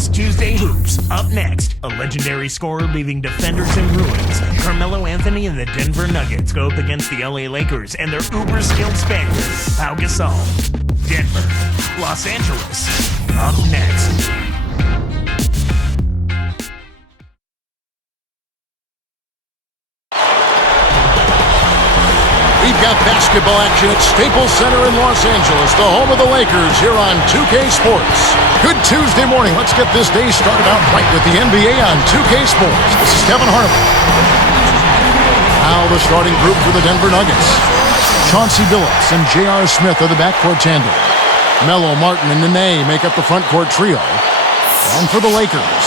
It's Tuesday Hoops. Up next, a legendary scorer leaving defenders in ruins. Carmelo Anthony and the Denver Nuggets go up against the LA Lakers and their uber-skilled Spaniard, Pau Gasol. Denver, Los Angeles. Up next. We've got basketball action at Staples Center in Los Angeles, the home of the Lakers, here on 2K Sports. Good Tuesday morning. Let's get this day started out right with the NBA on 2K Sports. This is Kevin Harlan. Now the starting group for the Denver Nuggets. Chauncey Billups and J.R. Smith are the backcourt tandem. Melo, Martin, and Nene make up the frontcourt trio. And for the Lakers,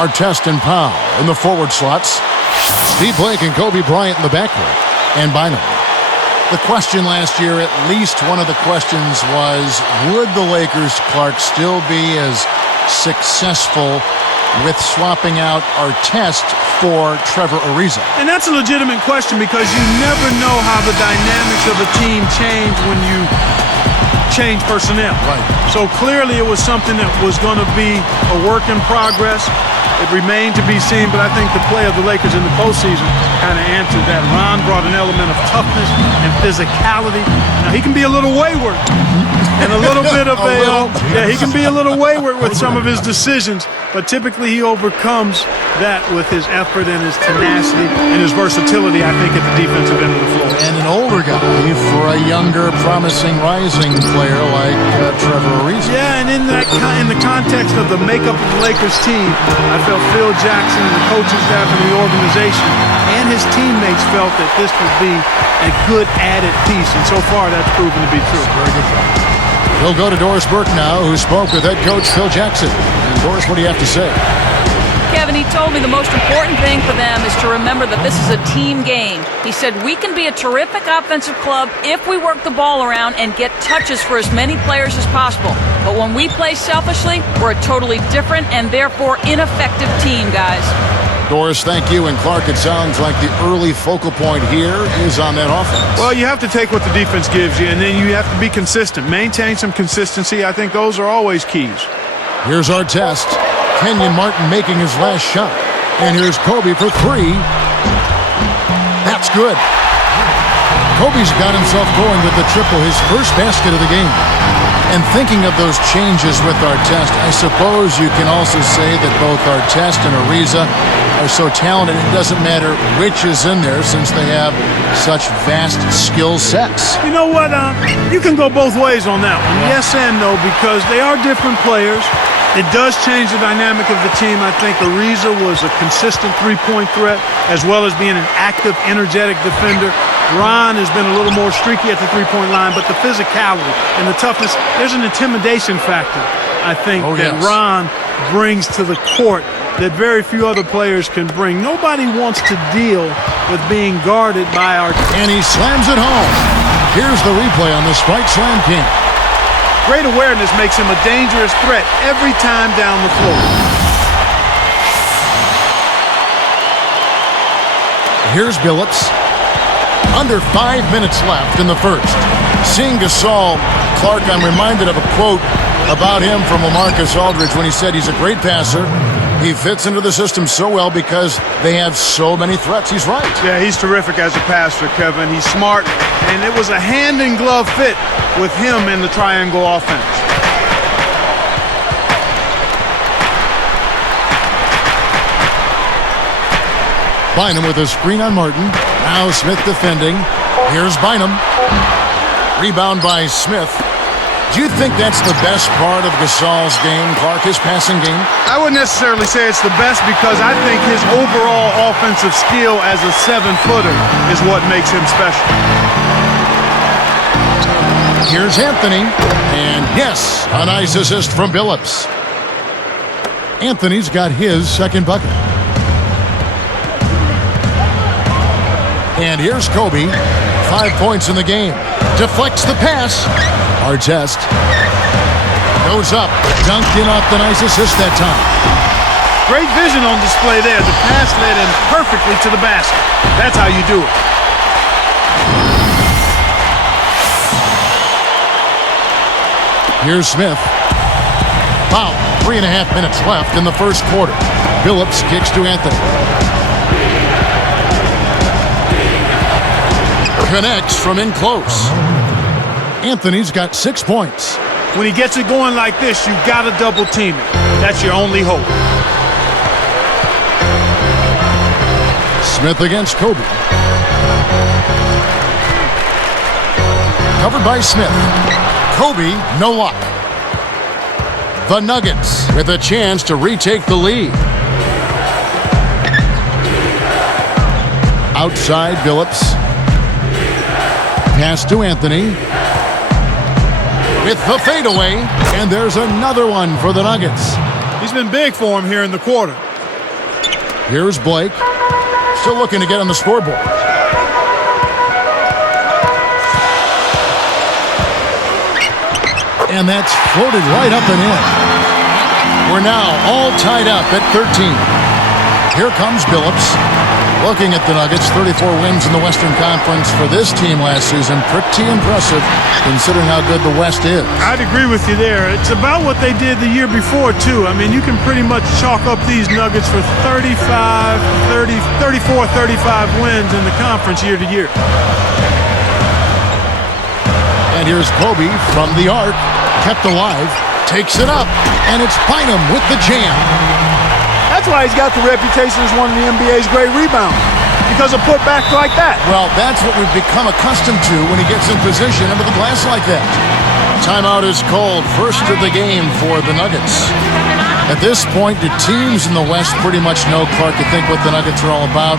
Artest and Pau in the forward slots. Steve Blake and Kobe Bryant in the backcourt. And Bynum. The question last year, at least one of the questions was, would the Lakers, Clark, still be as successful with swapping out Artest for Trevor Ariza? And that's a legitimate question because you never know how the dynamics of a team change when you change personnel. Right. So clearly it was something that was going to be a work in progress. It remained to be seen, but I think the play of the Lakers in the postseason kind of answered that. Ron brought an element of toughness and physicality. Now, he can be a little wayward and a little bit of he can be a little wayward with some of his decisions, but typically he overcomes that with his effort and his tenacity and his versatility, I think, at the defensive end of the floor. And an older guy for a younger, promising, rising player like Trevor Ariza. Yeah, and in the context of the makeup of the Lakers team, I felt Phil Jackson and the coaching staff and the organization and his teammates felt that this would be a good added piece, and so far that's proven to be true. Very good job. We'll go to Doris Burke now, who spoke with head coach Phil Jackson. And Doris, what do you have to say? Kevin, he told me the most important thing for them is to remember that this is a team game. He said, we can be a terrific offensive club if we work the ball around and get touches for as many players as possible. But when we play selfishly, we're a totally different and therefore ineffective team, guys. Doris, thank you. And Clark, it sounds like the early focal point here is on that offense. Well, you have to take what the defense gives you, and then you have to be consistent. Maintain some consistency. I think those are always keys. Here's our test. Kenyon Martin making his last shot. And here's Kobe for three. That's good. Kobe's got himself going with the triple, his first basket of the game. And thinking of those changes with Artest, I suppose you can also say that both Artest and Ariza are so talented, it doesn't matter which is in there since they have such vast skill sets. You know what? You can go both ways on that one. Yes and no, because they are different players. It does change the dynamic of the team. I think Ariza was a consistent three-point threat as well as being an active, energetic defender. Ron has been a little more streaky at the three-point line, but the physicality and the toughness, there's an intimidation factor, I think, that Ron brings to the court that very few other players can bring. Nobody wants to deal with being guarded by our... And he slams it home. Here's the replay on the Spike Slam King. Great awareness makes him a dangerous threat every time down the floor. Here's Billups. Under 5 minutes left in the first. Seeing Gasol, Clark, I'm reminded of a quote about him from LaMarcus Aldridge when he said he's a great passer. He fits into the system so well because they have so many threats. He's right. Yeah, he's terrific as a passer, Kevin. He's smart, and it was a hand-in-glove fit with him in the triangle offense. Bynum with a screen on Martin. Now Smith defending. Here's Bynum. Rebound by Smith. Do you think that's the best part of Gasol's game, Clark, his passing game? I wouldn't necessarily say it's the best because I think his overall offensive skill as a 7-footer is what makes him special. Here's Anthony. And yes, a nice assist from Billups. Anthony's got his second bucket. And here's Kobe. 5 points in the game. Deflects the pass. Artest goes up. Dunked in off the nice assist that time. Great vision on display there. The pass led him perfectly to the basket. That's how you do it. Here's Smith. Foul. 3.5 minutes left in the first quarter. Phillips kicks to Anthony. Connects from in close. Anthony's got 6 points. When he gets it going like this, you've got to double team it. That's your only hope. Smith against Kobe. Covered by Smith. Kobe, no luck. The Nuggets with a chance to retake the lead. Outside, Phillips. Pass to Anthony. With the fadeaway, and there's another one for the Nuggets. He's been big for him here in the quarter. Here's Blake. Still looking to get on the scoreboard. And that's floated right up and in. We're now all tied up at 13. Here comes Phillips. Looking at the Nuggets, 34 wins in the Western Conference for this team last season. Pretty impressive considering how good the West is. I'd agree with you there. It's about what they did the year before, too. I mean, you can pretty much chalk up these Nuggets for 34, 35 wins in the conference year to year. And here's Kobe from the arc. Kept alive. Takes it up. And it's Bynum with the jam. That's why he's got the reputation as one of the NBA's great rebounders, because of putbacks like that. Well, that's what we've become accustomed to when he gets in position under the glass like that. Timeout is called. First of the game for the Nuggets. At this point, the teams in the West pretty much know, Clark, I think, what the Nuggets are all about.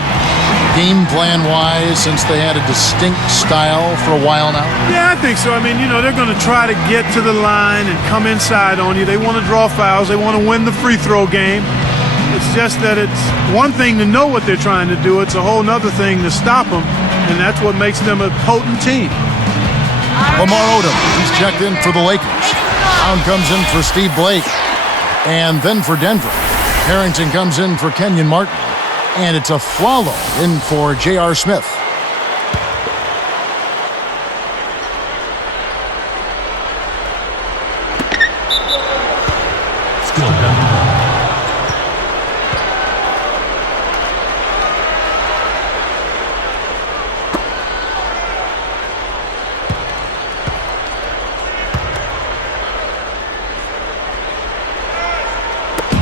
Game plan-wise, since they had a distinct style for a while now? Yeah, I think so. I mean, you know, they're going to try to get to the line and come inside on you. They want to draw fouls. They want to win the free throw game. It's just that it's one thing to know what they're trying to do. It's a whole other thing to stop them, and that's what makes them a potent team. Lamar Odom, he's checked in for the Lakers. Brown comes in for Steve Blake. And then for Denver, Harrington comes in for Kenyon Martin. And it's a Flalo in for J.R. Smith. Still done.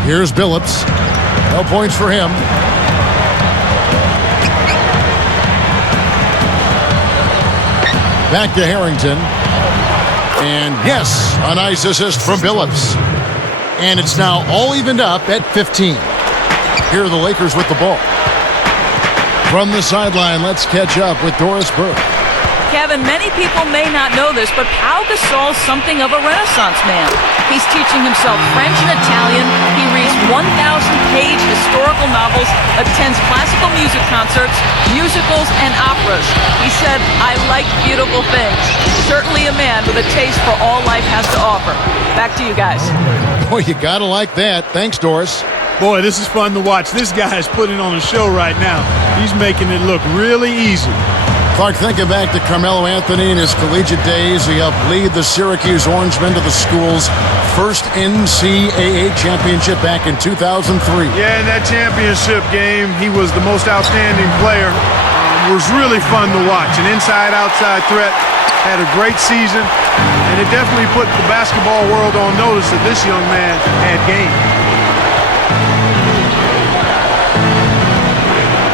Here's Billups. No points for him. Back to Harrington. And yes, a nice assist from Billups. And it's now all evened up at 15. Here are the Lakers with the ball. From the sideline, let's catch up with Doris Burke. Kevin, many people may not know this, but Pau Gasol's something of a Renaissance man. He's teaching himself French and Italian. He reads 1,000-page historical novels, attends classical music concerts, musicals, and operas. He said, "I like beautiful things." Certainly a man with a taste for all life has to offer. Back to you guys. Boy, you gotta like that. Thanks, Doris. Boy, this is fun to watch. This guy is putting on a show right now. He's making it look really easy. Clark, thinking back to Carmelo Anthony in his collegiate days, he helped lead the Syracuse Orangemen to the school's first NCAA championship back in 2003. Yeah, in that championship game, he was the most outstanding player. It was really fun to watch. An inside-outside threat, had a great season, and it definitely put the basketball world on notice that this young man had game.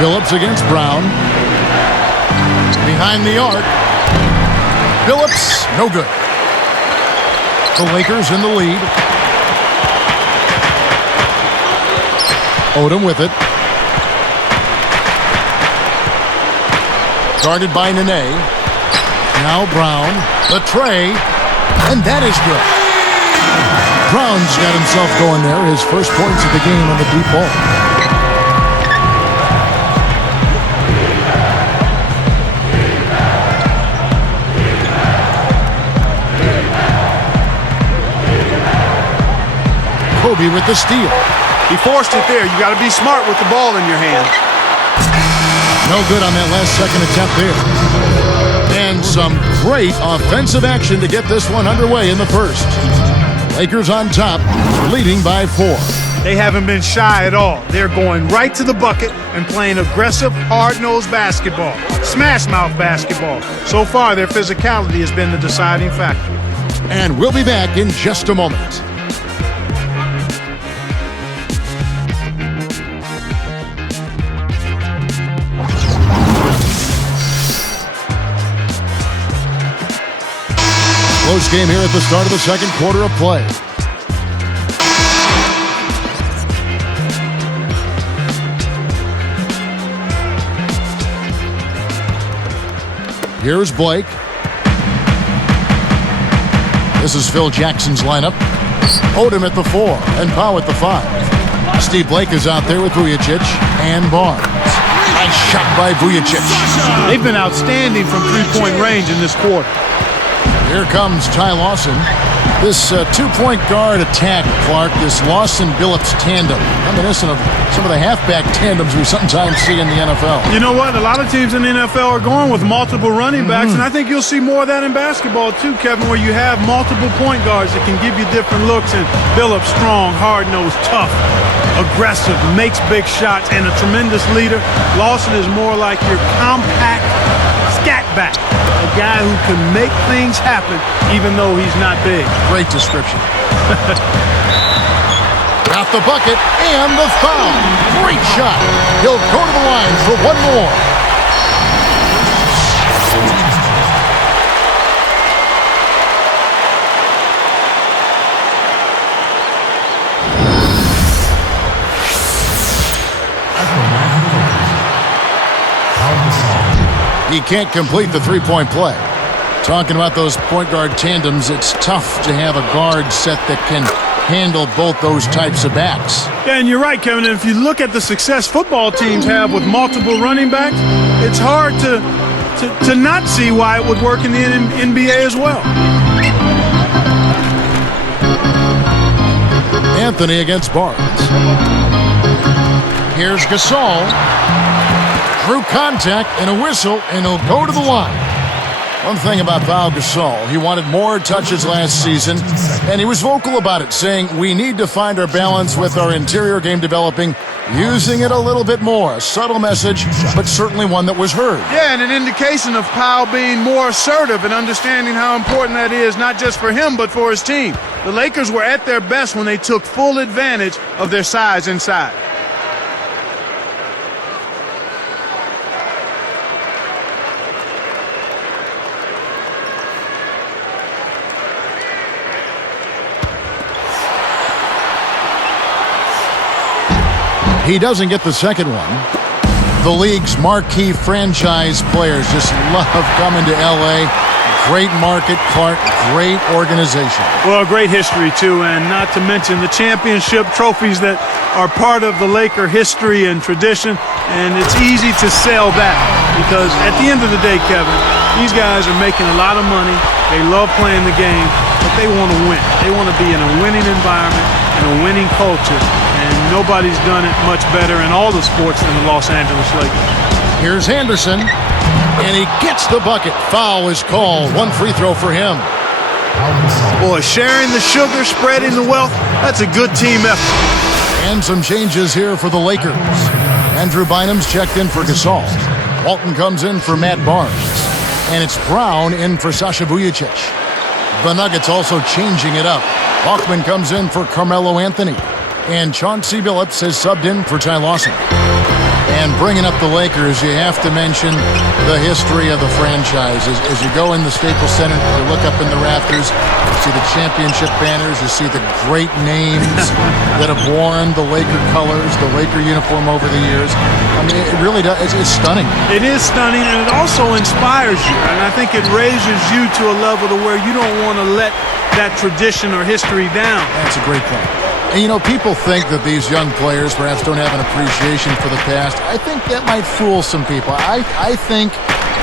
Phillips against Brown. Behind the arc. Phillips, no good. The Lakers in the lead. Odom with it. Guarded by Nene. Now Brown. The tray. And that is good. Brown's got himself going there. His first points of the game on the deep ball. Kobe with the steal. He forced it there. You got to be smart with the ball in your hand. No good on that last second attempt there. And some great offensive action to get this one underway in the first. Lakers on top, leading by 4. They haven't been shy at all. They're going right to the bucket and playing aggressive, hard-nosed basketball, smash-mouth basketball. So far, their physicality has been the deciding factor. And we'll be back in just a moment. Close game here at the start of the second quarter of play. Here's Blake. This is Phil Jackson's lineup. Odom at the 4 and Powell at the 5. Steve Blake is out there with Vujicic and Barnes. Nice shot by Vujicic. They've been outstanding from three-point range in this quarter. Here comes Ty Lawson. This two-point guard attack, Clark, this Lawson-Billups tandem, reminiscent of some of the halfback tandems we sometimes see in the NFL. You know what? A lot of teams in the NFL are going with multiple running backs, and I think you'll see more of that in basketball too, Kevin, where you have multiple point guards that can give you different looks, and Billups strong, hard-nosed, tough, aggressive, makes big shots, and a tremendous leader. Lawson is more like your compact scat back. A guy who can make things happen even though he's not big. Great description. Got the bucket and the foul. Great shot. He'll go to the line for one more. He can't complete the three-point play. Talking about those point guard tandems, it's tough to have a guard set that can handle both those types of backs. Yeah, and you're right, Kevin. And if you look at the success football teams have with multiple running backs, it's hard to not see why it would work in the NBA as well. Anthony against Barnes. Here's Gasol. Through contact and a whistle, and he'll go to the line. One thing about Pau Gasol, he wanted more touches last season, and he was vocal about it, saying we need to find our balance with our interior game developing, using it a little bit more. A subtle message, but certainly one that was heard. Yeah, and an indication of Pau being more assertive and understanding how important that is, not just for him, but for his team. The Lakers were at their best when they took full advantage of their size inside. He doesn't get the second one. The league's marquee franchise players just love coming to L.A. Great market, Clark, great organization. Well, great history, too, and not to mention the championship trophies that are part of the Laker history and tradition, and it's easy to sell that because at the end of the day, Kevin, these guys are making a lot of money. They love playing the game, but they want to win. They want to be in a winning environment and a winning culture. And nobody's done it much better in all the sports than the Los Angeles Lakers. Here's Henderson, and he gets the bucket. Foul is called. One free throw for him. Boy, sharing the sugar, spreading the wealth, that's a good team effort. And some changes here for the Lakers. Andrew Bynum's checked in for Gasol. Walton comes in for Matt Barnes. And it's Brown in for Sasha Vujicic. The Nuggets also changing it up. Bachman comes in for Carmelo Anthony. And Chauncey Billups has subbed in for Ty Lawson. And bringing up the Lakers, you have to mention the history of the franchise. As you go in the Staples Center, you look up in the rafters, you see the championship banners, you see the great names that have worn the Laker colors, the Laker uniform over the years. I mean, it really does. It's stunning. It is stunning, and it also inspires you. And I think it raises you to a level to where you don't want to let that tradition or history down. That's a great point. And, you know, people think that these young players perhaps don't have an appreciation for the past. I think that might fool some people. I think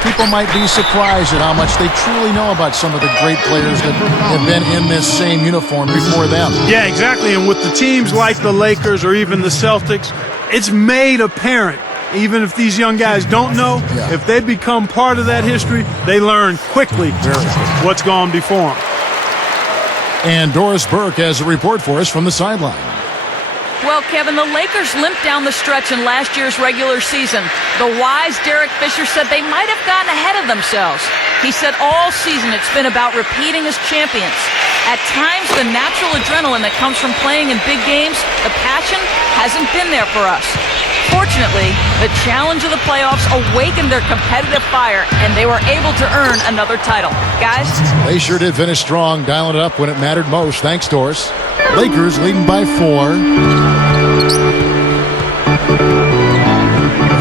people might be surprised at how much they truly know about some of the great players that have been in this same uniform before them. Yeah, exactly. And with the teams like the Lakers or even the Celtics, it's made apparent. Even if these young guys don't know, if they become part of that history, they learn quickly what's gone before them. And Doris Burke has a report for us from the sideline. Well, Kevin, the Lakers limped down the stretch in last year's regular season. The wise Derek Fisher said they might have gotten ahead of themselves. He said all season it's been about repeating as champions. At times, the natural adrenaline that comes from playing in big games, the passion, hasn't been there for us. Fortunately, the challenge of the playoffs awakened their competitive fire, and they were able to earn another title. Guys? They sure did finish strong, dialing it up when it mattered most. Thanks, Doris. Lakers leading by 4.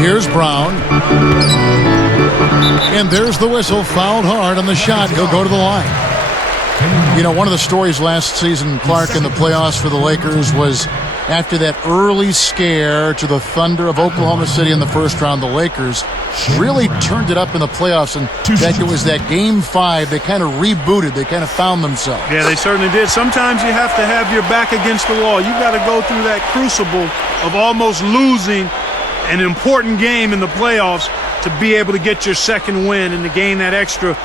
Here's Brown. And there's the whistle. Fouled hard on the shot. He'll go to the line. You know, one of the stories last season, Clark, in the playoffs for the Lakers was after that early scare to the Thunder of Oklahoma City in the first round, the Lakers really turned it up in the playoffs. And in fact, it was that Game 5. They kind of rebooted. They kind of found themselves. Yeah, they certainly did. Sometimes you have to have your back against the wall. You got to go through that crucible of almost losing an important game in the playoffs to be able to get your second win and to gain that extra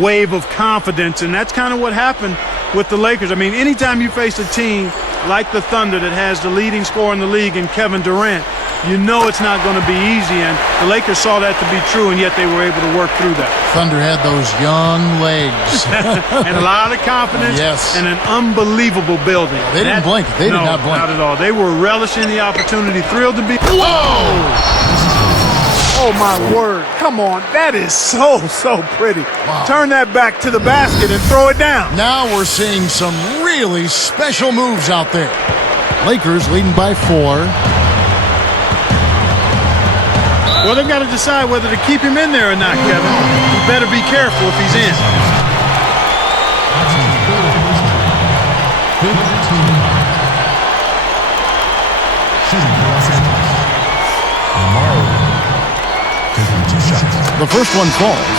wave of confidence. And that's kind of what happened with the Lakers. I mean, anytime you face a team like the Thunder that has the leading scorer in the league in Kevin Durant, you know it's not going to be easy. And the Lakers saw that to be true, and yet they were able to work through that. Thunder had those young legs. And a lot of confidence. Yes. And an unbelievable building. They didn't blink. They did not blink. Not at all. They were relishing the opportunity, thrilled to be. Whoa! Oh, my word. Come on. That is so pretty. Wow. Turn that back to the basket and throw it down. Now we're seeing some really special moves out there. Lakers leading by 4. Well, they've got to decide whether to keep him in there or not, Kevin. You better be careful if he's in. The first one falls.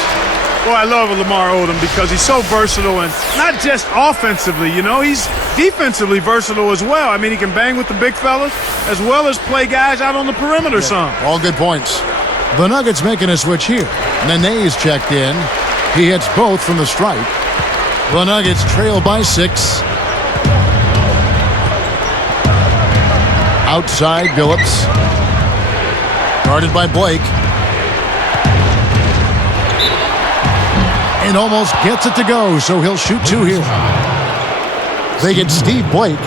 Well, I love Lamar Odom because he's so versatile, and not just offensively, you know, he's defensively versatile as well. I mean, he can bang with the big fellas as well as play guys out on the perimeter some. All good points. The Nuggets making a switch here. Nene's checked in. He hits both from the stripe. The Nuggets trail by 6. Outside, Billups. Guarded by Blake. And almost gets it to go, so he'll shoot 2 here. They get Steve Blake.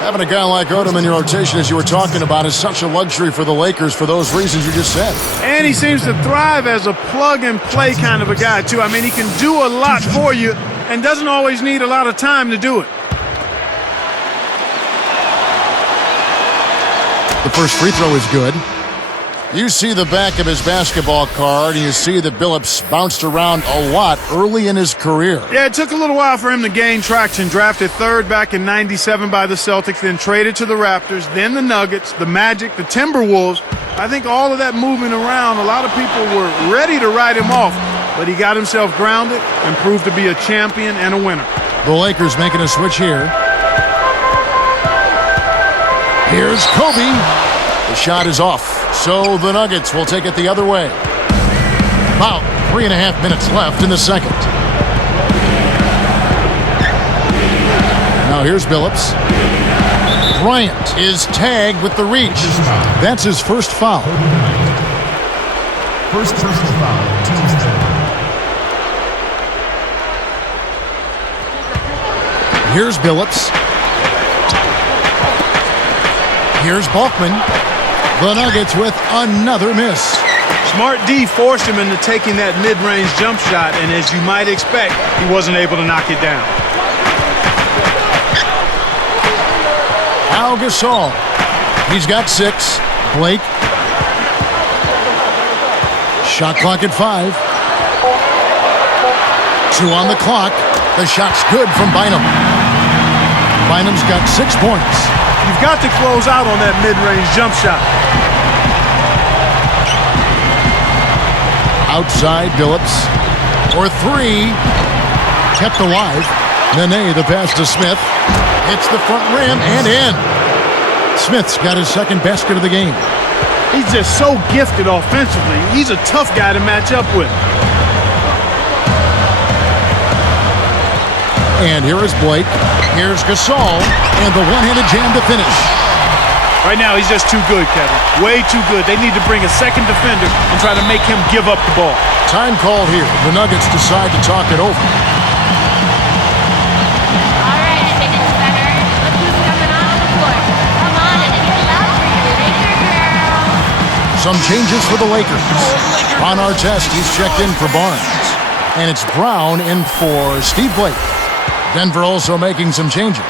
Having a guy like Odom in your rotation, as you were talking about, is such a luxury for the Lakers for those reasons you just said. And he seems to thrive as a plug-and-play kind of a guy, too. I mean, he can do a lot for you and doesn't always need a lot of time to do it. The first free throw is good. You see the back of his basketball card, and you see that Billups bounced around a lot early in his career. Yeah, it took a little while for him to gain traction. Drafted 3rd back in '97 by the Celtics, then traded to the Raptors, then the Nuggets, the Magic, the Timberwolves. I think all of that moving around, a lot of people were ready to write him off, but he got himself grounded and proved to be a champion and a winner. The Lakers making a switch here. Here's Kobe. The shot is off. So the Nuggets will take it the other way. About 3.5 minutes left in the second. Now here's Billups. Bryant is tagged with the reach. That's his first foul. First personal foul. Here's Billups. Here's Balkman. The Nuggets with another miss. Smart D forced him into taking that mid-range jump shot, and as you might expect, he wasn't able to knock it down. Al Gasol. He's got 6. Blake. Shot clock at 5. 2 on the clock. The shot's good from Bynum. Bynum's got 6 points. You've got to close out on that mid-range jump shot. Outside, Billups. For 3. Kept alive. Nene, the pass to Smith. Hits the front rim and in. Smith's got his second basket of the game. He's just so gifted offensively. He's a tough guy to match up with. And here is Blake. Here's Gasol. And the one-handed jam to finish. Right now, he's just too good, Kevin. Way too good. They need to bring a second defender and try to make him give up the ball. Time called here. The Nuggets decide to talk it over. All right, attendance center. Look who's coming on the floor. Come on, and it's loud for you, Laker girl. Some changes for the Lakers. On our test, he's checked in for Barnes. And it's Brown in for Steve Blake. Denver also making some changes.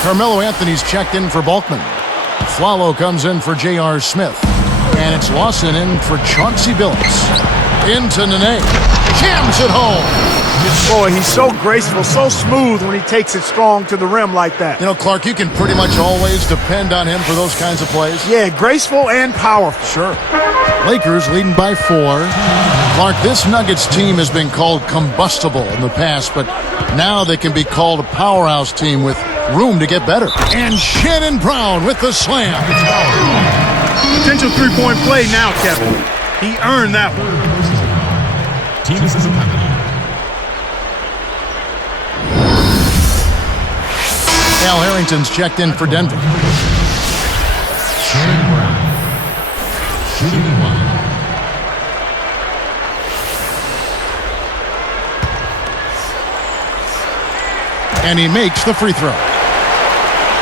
Carmelo Anthony's checked in for Bulkman. Flalo comes in for J.R. Smith. And it's Lawson in for Chauncey Billups. Into Nene. Jams it home. Boy, he's so graceful, so smooth when he takes it strong to the rim like that. You know, Clark, you can pretty much always depend on him for those kinds of plays. Yeah, graceful and powerful. Sure. Lakers leading by 4. Clark, this Nuggets team has been called combustible in the past, but now they can be called a powerhouse team with room to get better. And Shannon Brown with the slam. Potential three-point play now, Kevin. He earned that one. Al Harrington's checked in for Denver. Shannon Brown, shooting 1. And he makes the free throw.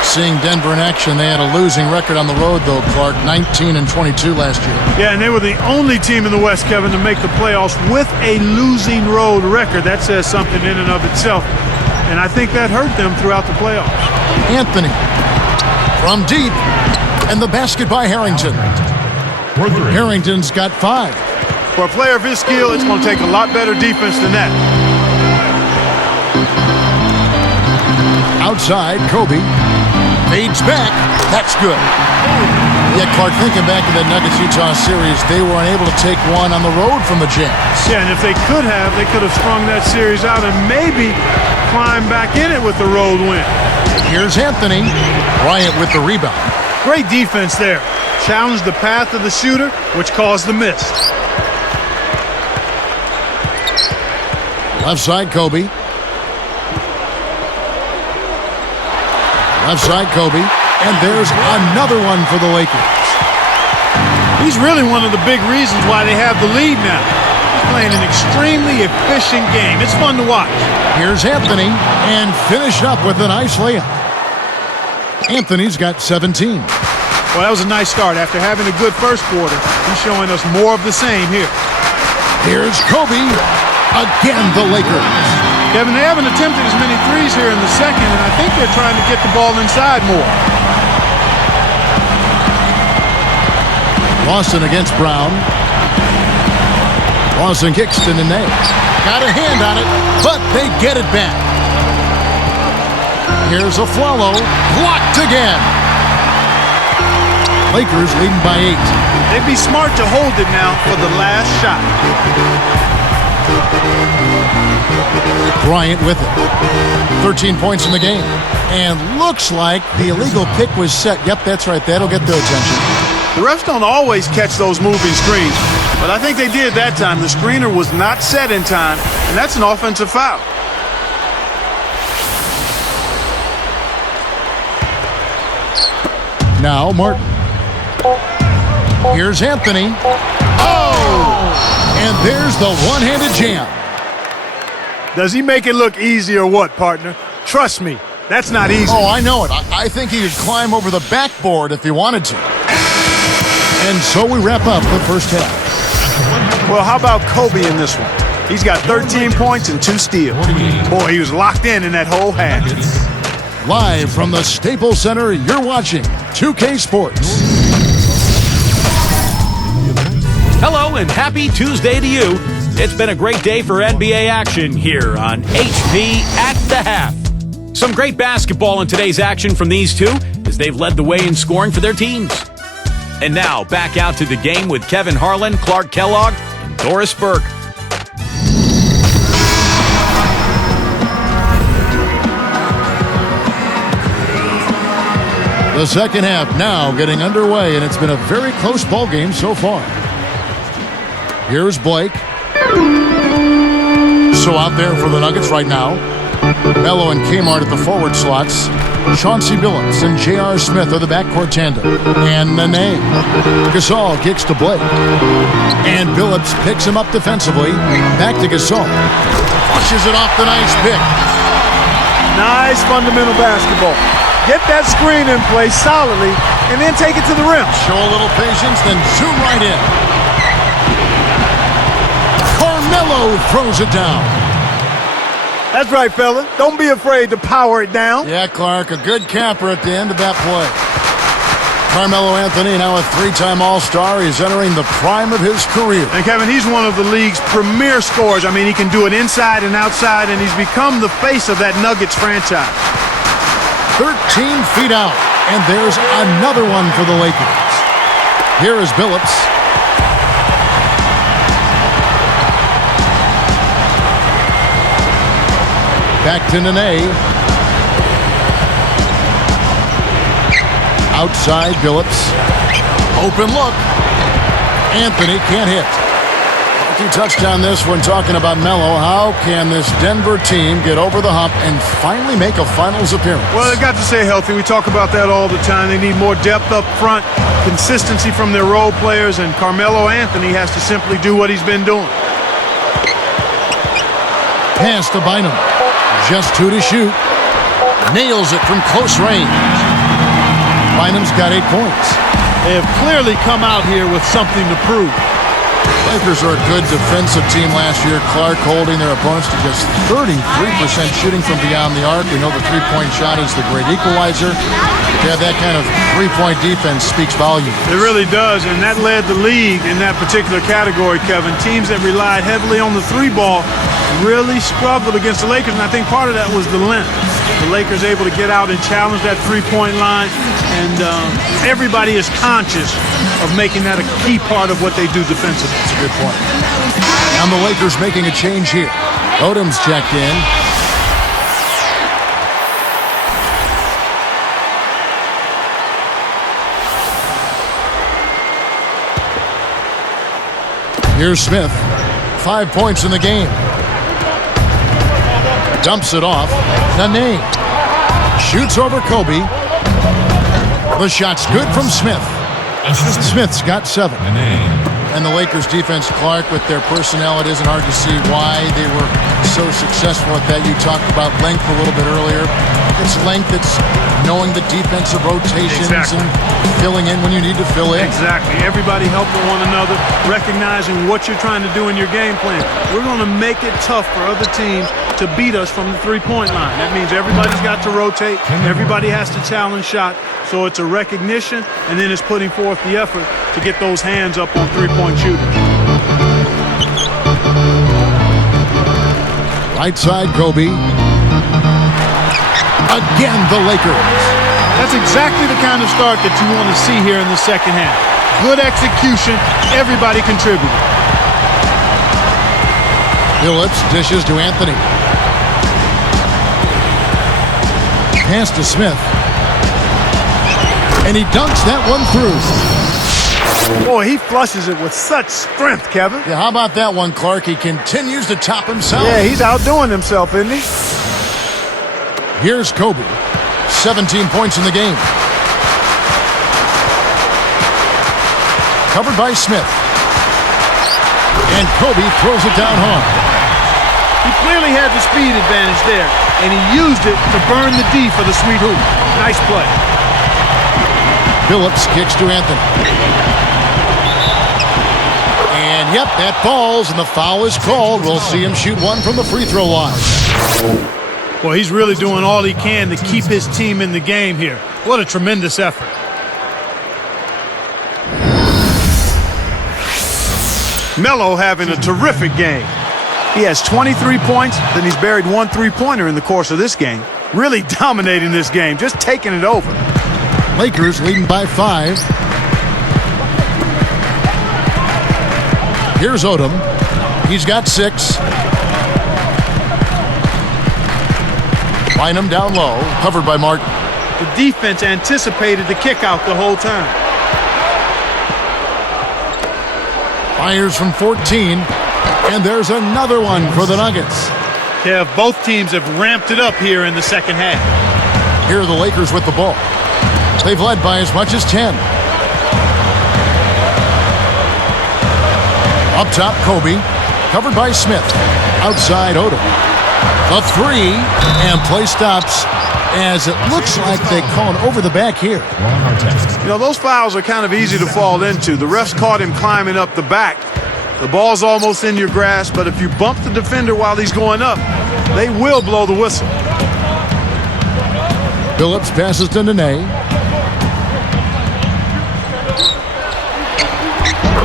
Seeing Denver in action, they had a losing record on the road, though, Clark, 19-22 last year. Yeah, and they were the only team in the West, Kevin, to make the playoffs with a losing road record. That says something in and of itself. And I think that hurt them throughout the playoffs. Anthony from deep. And the basket by Harrington. Harrington's got 5. For a player of his skill, it's going to take a lot better defense than that. Outside, Kobe. Fades back. That's good. Yet, Clark, thinking back to that Nuggets-Utah series, they were unable to take one on the road from the Jazz. Yeah, and if they could have strung that series out and maybe climbed back in it with the road win. Here's Anthony. Bryant with the rebound. Great defense there. Challenged the path of the shooter, which caused the miss. Left side, Kobe. Left side, Kobe. And there's another one for the Lakers. He's really one of the big reasons why they have the lead now. He's playing an extremely efficient game. It's fun to watch. Here's Anthony, and finish up with a nice layup. Anthony's got 17. Well, that was a nice start. After having a good first quarter, he's showing us more of the same here. Here's Kobe. Again, the Lakers. Kevin, they haven't attempted as many threes here in the second, and I think they're trying to get the ball inside more. Lawson against Brown. Lawson kicks to Nene. Got a hand on it, but they get it back. Here's a Flalo. Blocked again. Lakers leading by 8. They'd be smart to hold it now for the last shot. Bryant with it. 13 points in the game. And looks like the illegal pick was set. Yep, that's right. That'll get their attention. The refs don't always catch those moving screens, but I think they did that time. The screener was not set in time, and that's an offensive foul. Now Martin. Here's Anthony. Oh! And there's the one-handed jam. Does he make it look easy or what, partner? Trust me, that's not easy. Oh, I know it. I think he could climb over the backboard if he wanted to. And so we wrap up the first half. Well, how about Kobe in this one? He's got 13 points and 2 steals. Boy, he was locked in that whole half. Live from the Staples Center, you're watching 2K Sports. Hello and happy Tuesday to you. It's been a great day for NBA action here on HP at the half. Some great basketball in today's action from these two as they've led the way in scoring for their teams. And now back out to the game with Kevin Harlan, Clark Kellogg, and Doris Burke. The second half now getting underway, and it's been a very close ball game so far. Here's Blake. So out there for the Nuggets right now. Melo and Kmart at the forward slots. Chauncey Billups and J.R. Smith are the backcourt tandem. And Nene. Gasol kicks to Blake. And Billups picks him up defensively. Back to Gasol. Flushes it off the nice pick. Nice fundamental basketball. Get that screen in place solidly, and then take it to the rim. Show a little patience, then zoom right in. Carmelo throws it down. That's right, fella. Don't be afraid to power it down. Yeah, Clark, a good capper at the end of that play. Carmelo Anthony, now a three-time All-Star. He's entering the prime of his career. And, Kevin, he's one of the league's premier scorers. I mean, he can do it inside and outside, and he's become the face of that Nuggets franchise. 13 feet out, and there's another one for the Lakers. Here is Billups. Back to Nene. Outside Billups. Open look. Anthony can't hit. You touched on this when talking about Melo. How can this Denver team get over the hump and finally make a finals appearance? Well, they've got to stay healthy. We talk about that all the time. They need more depth up front, consistency from their role players, and Carmelo Anthony has to simply do what he's been doing. Pass to Bynum. Just 2 to shoot. Nails it from close range. Bynum's got 8 points. They have clearly come out here with something to prove. Lakers are a good defensive team last year. Clark holding their opponents to just 33% shooting from beyond the arc. We know the three-point shot is the great equalizer. To have that kind of three-point defense speaks volumes. It really does, and that led the league in that particular category, Kevin. Teams that relied heavily on the three ball really struggled against the Lakers, and I think part of that was the length. The Lakers able to get out and challenge that three-point line, and everybody is conscious of making that a key part of what they do defensively. That's a good point. And the Lakers making a change here. Odom's checked in. Here's Smith. 5 points in the game. Dumps it off. Nene. Shoots over Kobe. The shot's good from Smith. Smith's got 7. And the Lakers defense, Clark, with their personnel, it isn't hard to see why they were so successful at that. You talked about length a little bit earlier. It's length, it's knowing the defensive rotations and filling in when you need to fill in. Exactly. Everybody helping one another, recognizing what you're trying to do in your game plan. We're going to make it tough for other teams to beat us from the three-point line. That means everybody's got to rotate. Everybody has to challenge shot. So it's a recognition, and then it's putting forth the effort to get those hands up on three-point shooters. Right side, Kobe. Again, the Lakers. That's exactly the kind of start that you want to see here in the second half. Good execution. Everybody contributed. Billups dishes to Anthony. Pass to Smith. And he dunks that one through. Boy, he flushes it with such strength, Kevin. Yeah, how about that one, Clark? He continues to top himself. Yeah, he's outdoing himself, isn't he? Here's Kobe. 17 points in the game. Covered by Smith. And Kobe throws it down hard. He clearly had the speed advantage there, and he used it to burn the D for the sweet hoop. Nice play. Billups kicks to Anthony. And, yep, that falls, and the foul is called. We'll see him shoot one from the free throw line. Well, he's really doing all he can to keep his team in the game here. What a tremendous effort. Melo having a terrific game. He has 23 points, then he's buried one three-pointer in the course of this game. Really dominating this game, just taking it over. Lakers leading by 5. Here's Odom. He's got 6. Bynum down low, covered by Martin. The defense anticipated the kick out the whole time. Fires from 14, and there's another one for the Nuggets. Kev, both teams have ramped it up here in the second half. Here are the Lakers with the ball. They've led by as much as 10. Up top, Kobe. Covered by Smith. Outside, Odom. The three. And play stops as it looks like they call it over the back here. You know, those fouls are kind of easy to fall into. The refs caught him climbing up the back. The ball's almost in your grasp, but if you bump the defender while he's going up, they will blow the whistle. Phillips passes to Nene.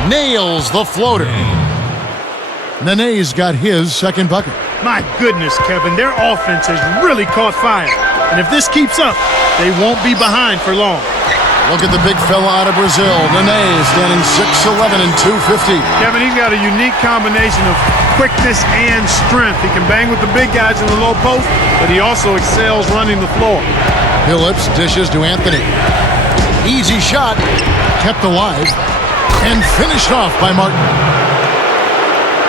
Nails the floater. Nene's got his second bucket. My goodness, Kevin, their offense has really caught fire. And if this keeps up, they won't be behind for long. Look at the big fella out of Brazil. Nene standing 6'11" and 250. Kevin, he's got a unique combination of quickness and strength. He can bang with the big guys in the low post, but he also excels running the floor. Phillips dishes to Anthony. Easy shot, kept alive, and finished off by Martin.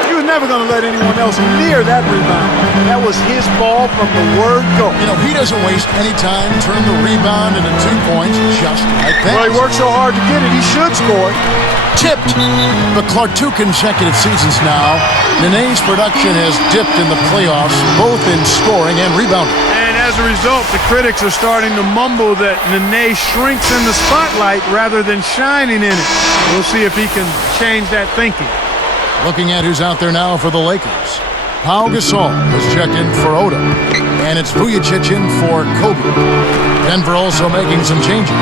He was never going to let anyone else near that rebound. That was his ball from the word go. You know, he doesn't waste any time turning the rebound into 2 points just like that. Well, he worked so hard to get it, he should score it. Tipped. But Clark, 2 consecutive seasons now, Nene's production has dipped in the playoffs, both in scoring and rebounding. And as a result, the critics are starting to mumble that Nene shrinks in the spotlight rather than shining in it. We'll see if he can change that thinking. Looking at who's out there now for the Lakers. Pau Gasol has checked in for Odom, and it's Vujacic in for Kobe. Denver also making some changes.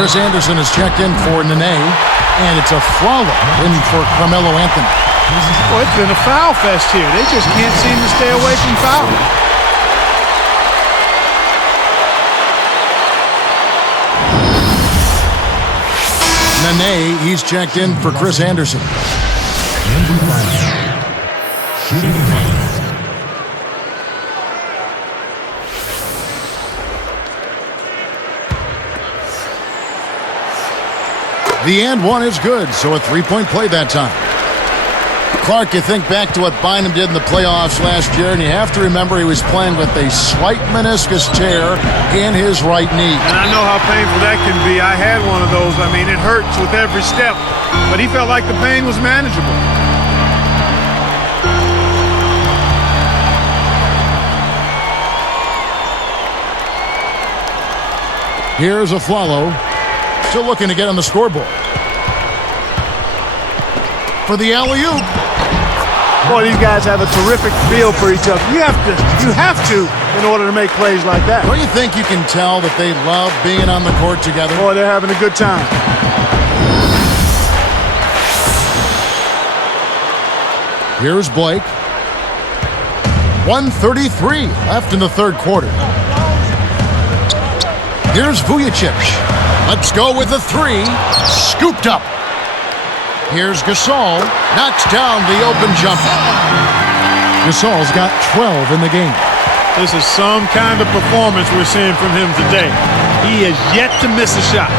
Chris Anderson has checked in for Nene, and it's a Flala in for Carmelo Anthony. Well, it's been a foul fest here. They just can't seem to stay away from foul. Nene, he's checked in for Chris Anderson. Shooting five. The and one is good, so a 3-point play that time. Clark, you think back to what Bynum did in the playoffs last year, and you have to remember he was playing with a slight meniscus tear in his right knee. And I know how painful that can be. I had one of those. I mean, it hurts with every step, but he felt like the pain was manageable. Here's Aflalo, still looking to get on the scoreboard. For the alley-oop. Boy, these guys have a terrific feel for each other. You have to in order to make plays like that. Don't you think you can tell that they love being on the court together? Boy, they're having a good time. Here's Blake. 1:33 left in the third quarter. Here's Vujacic. Let's go with the three. Scooped up. Here's Gasol. Knocks down the open jumper. Gasol's got 12 in the game. This is some kind of performance we're seeing from him today. He has yet to miss a shot.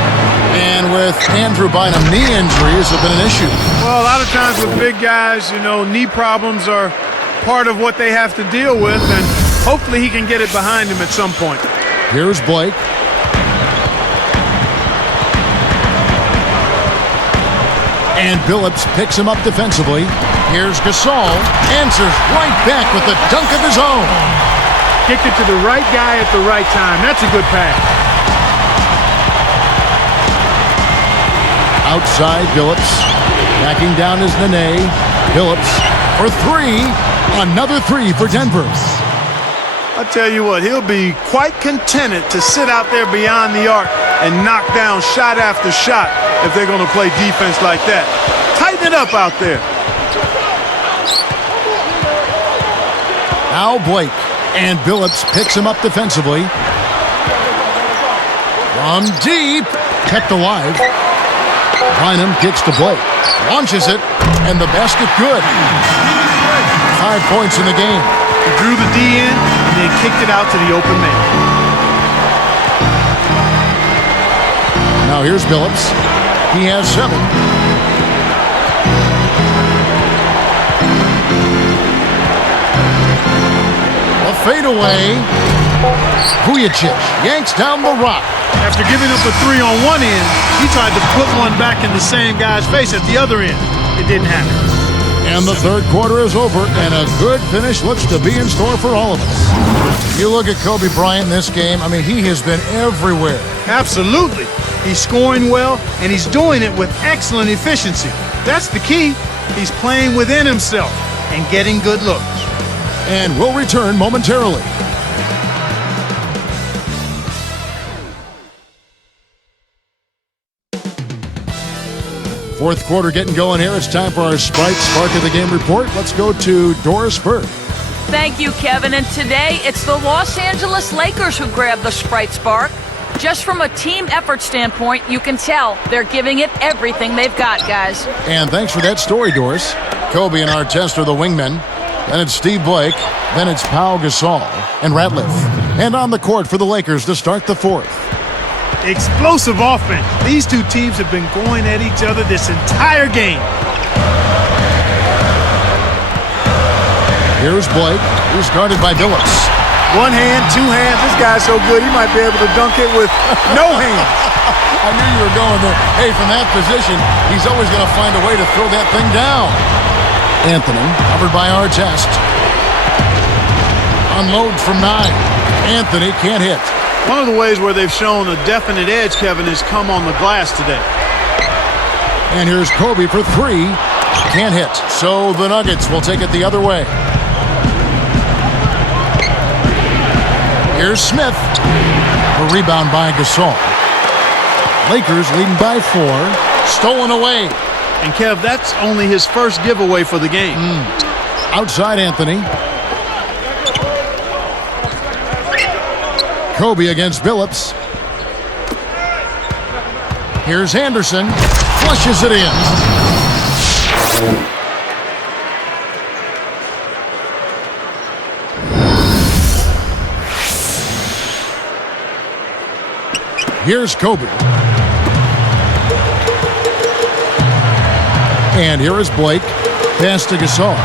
And with Andrew Bynum, knee injuries have been an issue. Well, a lot of times with big guys, you know, knee problems are part of what they have to deal with, and hopefully he can get it behind him at some point. Here's Blake. And Phillips picks him up defensively. Here's Gasol. Answers right back with a dunk of his own. Kicked it to the right guy at the right time. That's a good pass. Outside, Phillips. Backing down is Nene. Phillips for three. Another three for Denver. I tell you what, he'll be quite contented to sit out there beyond the arc and knock down shot after shot if they're going to play defense like that. Tighten it up out there. Now Blake. And Phillips picks him up defensively. From deep. Kept alive. Bynum kicks to Blake. Launches it. And the basket good. 5 points in the game. He drew the D in and then kicked it out to the open man. Now here's Phillips. He has 7. fadeaway. Vujacic yanks down the rock. After giving up a three on one end, he tried to put one back in the same guy's face at the other end. It didn't happen. And the third quarter is over, and a good finish looks to be in store for all of us. You look at Kobe Bryant in this game, I mean, he has been everywhere. Absolutely. He's scoring well, and he's doing it with excellent efficiency. That's the key. He's playing within himself and getting good looks. And we'll return momentarily. Fourth quarter getting going here. It's time for our Sprite Spark of the Game report. Let's go to Doris Burke. Thank you, Kevin. And today, it's the Los Angeles Lakers who grabbed the Sprite Spark. Just from a team effort standpoint, you can tell they're giving it everything they've got, guys. And thanks for that story, Doris. Kobe and Artest are the wingmen. Then it's Steve Blake. Then it's Pau Gasol and Ratliff. And on the court for the Lakers to start the fourth. Explosive offense. These two teams have been going at each other this entire game. Here's Blake, who's guarded by Billups. One hand, two hands. This guy's so good, he might be able to dunk it with no hands. I knew you were going there. Hey, from that position, he's always going to find a way to throw that thing down. Anthony, covered by Artest. Unload from 9. Anthony can't hit. One of the ways where they've shown a definite edge, Kevin, has come on the glass today. And here's Kobe for 3. Can't hit. So the Nuggets will take it the other way. Here's Smith. A rebound by Gasol. Lakers leading by 4. Stolen away. And Kev, that's only his first giveaway for the game. Outside Anthony. Kobe against Billups. Here's Anderson. Flushes it in. Here's Kobe. And here is Blake. Pass to Gasol.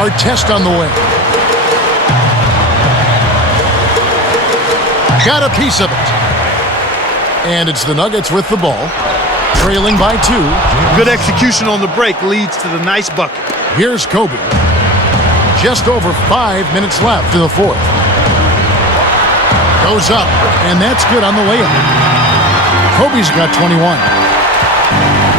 Artest on the way. Got a piece of it. And it's the Nuggets with the ball. Trailing by 2. Good execution on the break leads to the nice bucket. Here's Kobe. Just over 5 minutes left to the fourth. Goes up, and that's good on the layup. Kobe's got 21.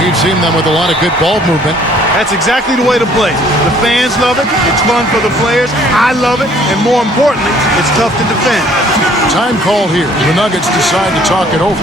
We've seen them with a lot of good ball movement. That's exactly the way to play. The fans love it. It's fun for the players. I love it. And more importantly, it's tough to defend. Time called here. The Nuggets decide to talk it over.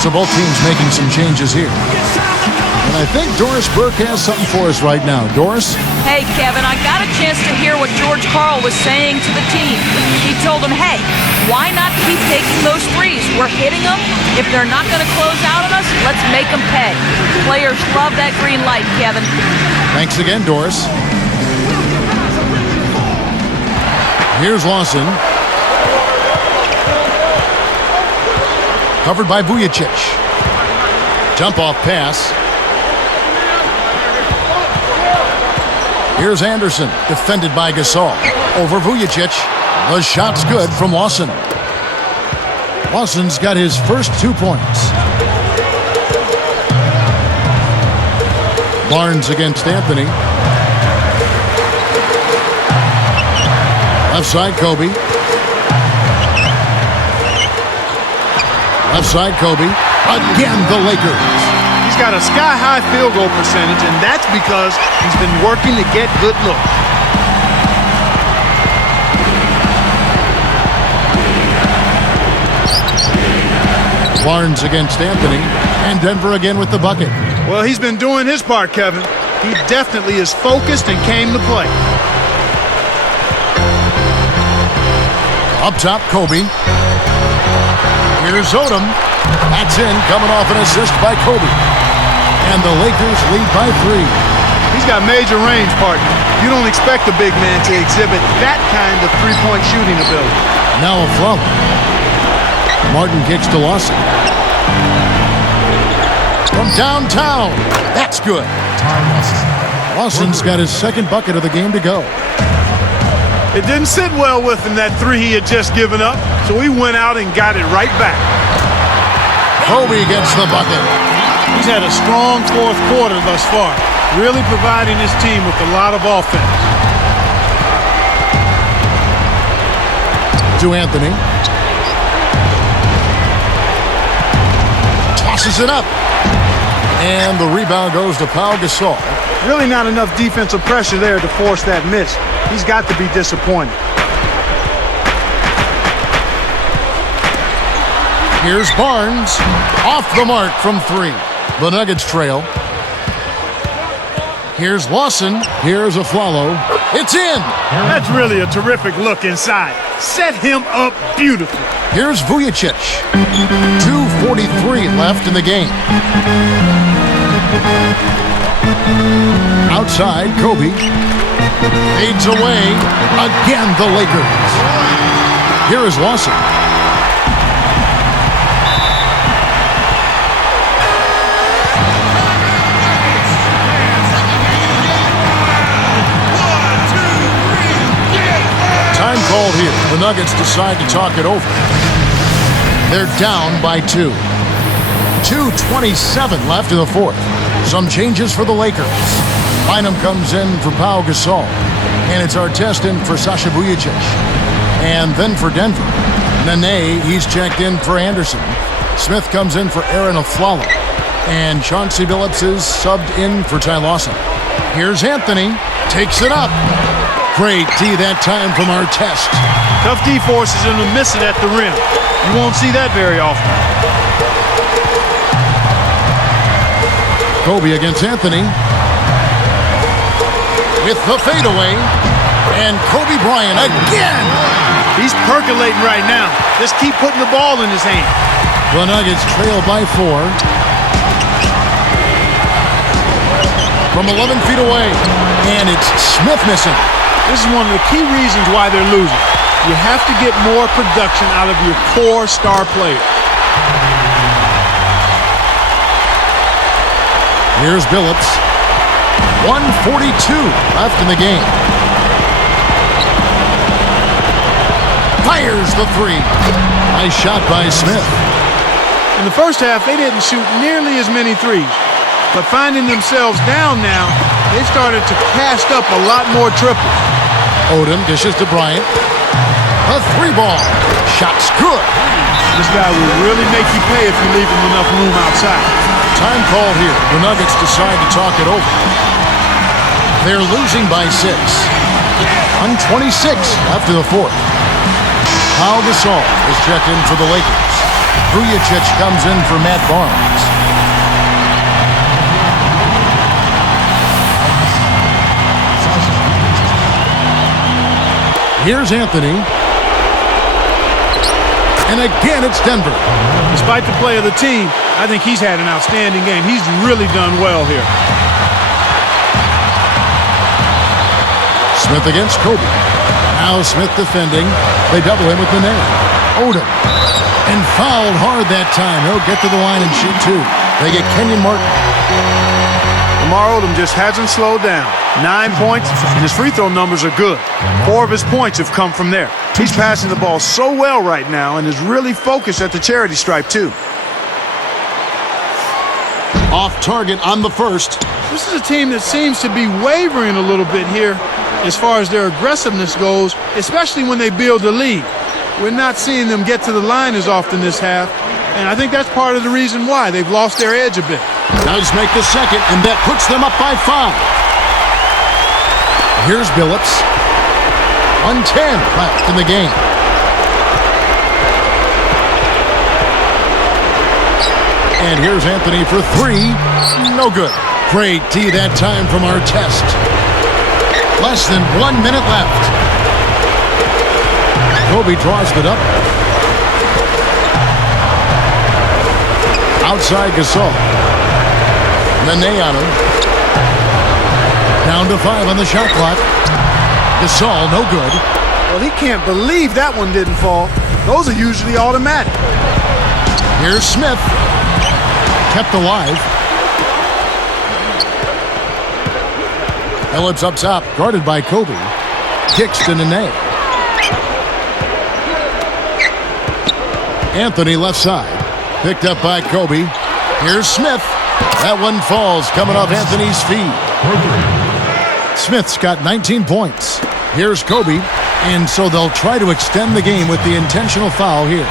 So both teams making some changes here. And I think Doris Burke has something for us right now. Doris? Hey, Kevin, I got a chance to hear what George Karl was saying to the team. He told them, hey, why not keep taking those threes? We're hitting them. If they're not going to close out on us, let's make them pay. Players love that green light, Kevin. Thanks again, Doris. Here's Lawson. Covered by Vujacic. Jump-off pass. Here's Anderson, defended by Gasol. Over Vujacic. The shot's good from Lawson. Lawson's got his first 2 points. Barnes against Anthony. Left side, Kobe. Left side, Kobe. Again, the Lakers. He's got a sky-high field goal percentage, and that's because he's been working to get good looks. Barnes against Anthony, and Denver again with the bucket. Well, he's been doing his part, Kevin. He definitely is focused and came to play. Up top, Kobe. Here's Odom. That's in, coming off an assist by Kobe. And the Lakers lead by 3. He's got major range, partner. You don't expect a big man to exhibit that kind of three-point shooting ability. Now a flop. Martin kicks to Lawson. From downtown. That's good. Lawson's got his second bucket of the game to go. It didn't sit well with him, that three he had just given up, so he went out and got it right back. Kobe gets the bucket. He's had a strong fourth quarter thus far, really providing his team with a lot of offense. To Anthony. Tosses it up. And the rebound goes to Pau Gasol. Really not enough defensive pressure there to force that miss. He's got to be disappointed. Here's Barnes. Off the mark from three. The Nuggets trail. Here's Lawson. Here's a follow. It's in. That's really a terrific look inside. Set him up beautifully. Here's Vujacic. 2:43 left in the game. Outside, Kobe. Fades away. Again, the Lakers. Here is Lawson. Time called here. The Nuggets decide to talk it over. They're down by 2. 2:27 left in the fourth. Some changes for the Lakers. Bynum comes in for Pau Gasol. And it's Artest in for Sasha Vujacic. And then for Denver, Nene, he's checked in for Anderson. Smith comes in for Aaron Aflalo. And Chauncey Billups is subbed in for Ty Lawson. Here's Anthony. Takes it up. Great D that time from Artest. Tough D forces him to miss it at the rim. You won't see that very often. Kobe against Anthony. With the fadeaway. And Kobe Bryant again. He's percolating right now. Just keep putting the ball in his hand. The Nuggets trail by 4. From 11 feet away. And it's Smith missing. This is one of the key reasons why they're losing. You have to get more production out of your core star players. Here's Billups. 1:42 left in the game. Fires the three. Nice shot by Smith. In the first half, they didn't shoot nearly as many threes. But finding themselves down now, they started to cast up a lot more triples. Odom dishes to Bryant. A three ball. Shot's good. This guy will really make you pay if you leave him enough room outside. Time called here. The Nuggets decide to talk it over. They're losing by 6. 1:26 after the fourth. Pau Gasol is checked in for the Lakers. Vujacic comes in for Matt Barnes. Here's Anthony. And again, it's Denver. Despite the play of the team, I think he's had an outstanding game. He's really done well here. Smith against Kobe. Now Smith defending. They double him with Nene. Odom. And fouled hard that time. He'll get to the line and shoot 2. They get Kenyon Martin. Lamar Odom just hasn't slowed down. 9 points, and his free throw numbers are good. 4 of his points have come from there. He's passing the ball so well right now and is really focused at the charity stripe, too. Off target on the first. This is a team that seems to be wavering a little bit here as far as their aggressiveness goes, especially when they build a lead. We're not seeing them get to the line as often this half, and I think that's part of the reason why they've lost their edge a bit. Does make the second, and that puts them up by 5. Here's Billups. 1:10 left in the game. And here's Anthony for 3. No good. Great D that time from Artest. Less than 1 minute left. Kobe draws it up. Outside Gasol. Nene on him. Down to 5 on the shot clock. Gasol, no good. Well, he can't believe that one didn't fall. Those are usually automatic. Here's Smith. Kept alive. Phillips up top, guarded by Kobe. Kicks to Nene. Anthony left side. Picked up by Kobe. Here's Smith. That one falls, coming off Anthony's feet. Smith's got 19 points. Here's Kobe. And so they'll try to extend the game with the intentional foul here.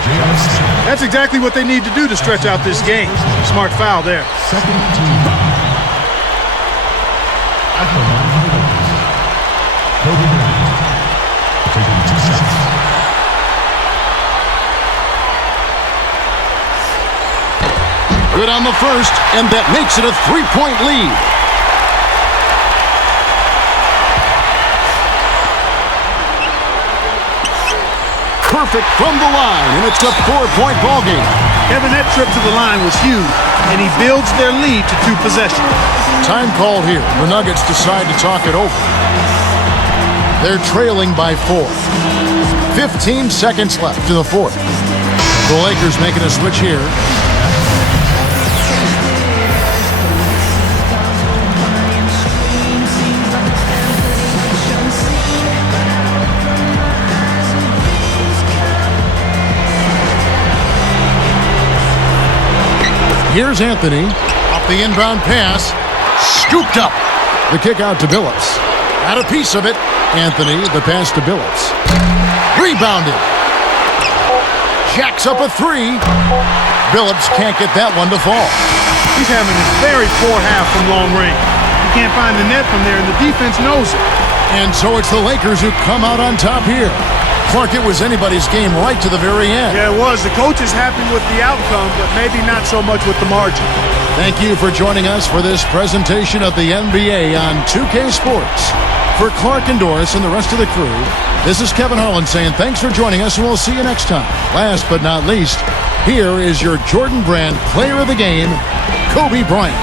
That's exactly what they need to do to stretch out this game. Smart foul there. Second team foul. At the line for the Lakers, Kobe Bryant, taking 2 shots. Good on the first, and that makes it a 3-point lead. Perfect from the line, and it's a 4-point ball game. Kevin, that trip to the line was huge, and he builds their lead to 2 possessions. Time called here. The Nuggets decide to talk it over. They're trailing by 4. 15 seconds left to the fourth. The Lakers making a switch here. Here's Anthony. Off the inbound pass. Scooped up. The kick out to Billups. Got a piece of it. Anthony, the pass to Billups. Rebounded. Jacks up a 3. Billups can't get that one to fall. He's having a very poor half from long range. He can't find the net from there, and the defense knows it. And so it's the Lakers who come out on top here. Clark, it was anybody's game right to the very end. Yeah, it was. The coach is happy with the outcome, but maybe not so much with the margin. Thank you for joining us for this presentation of the NBA on 2K Sports. For Clark and Doris and the rest of the crew, this is Kevin Harlan saying thanks for joining us, and we'll see you next time. Last but not least, here is your Jordan Brand Player of the Game, Kobe Bryant.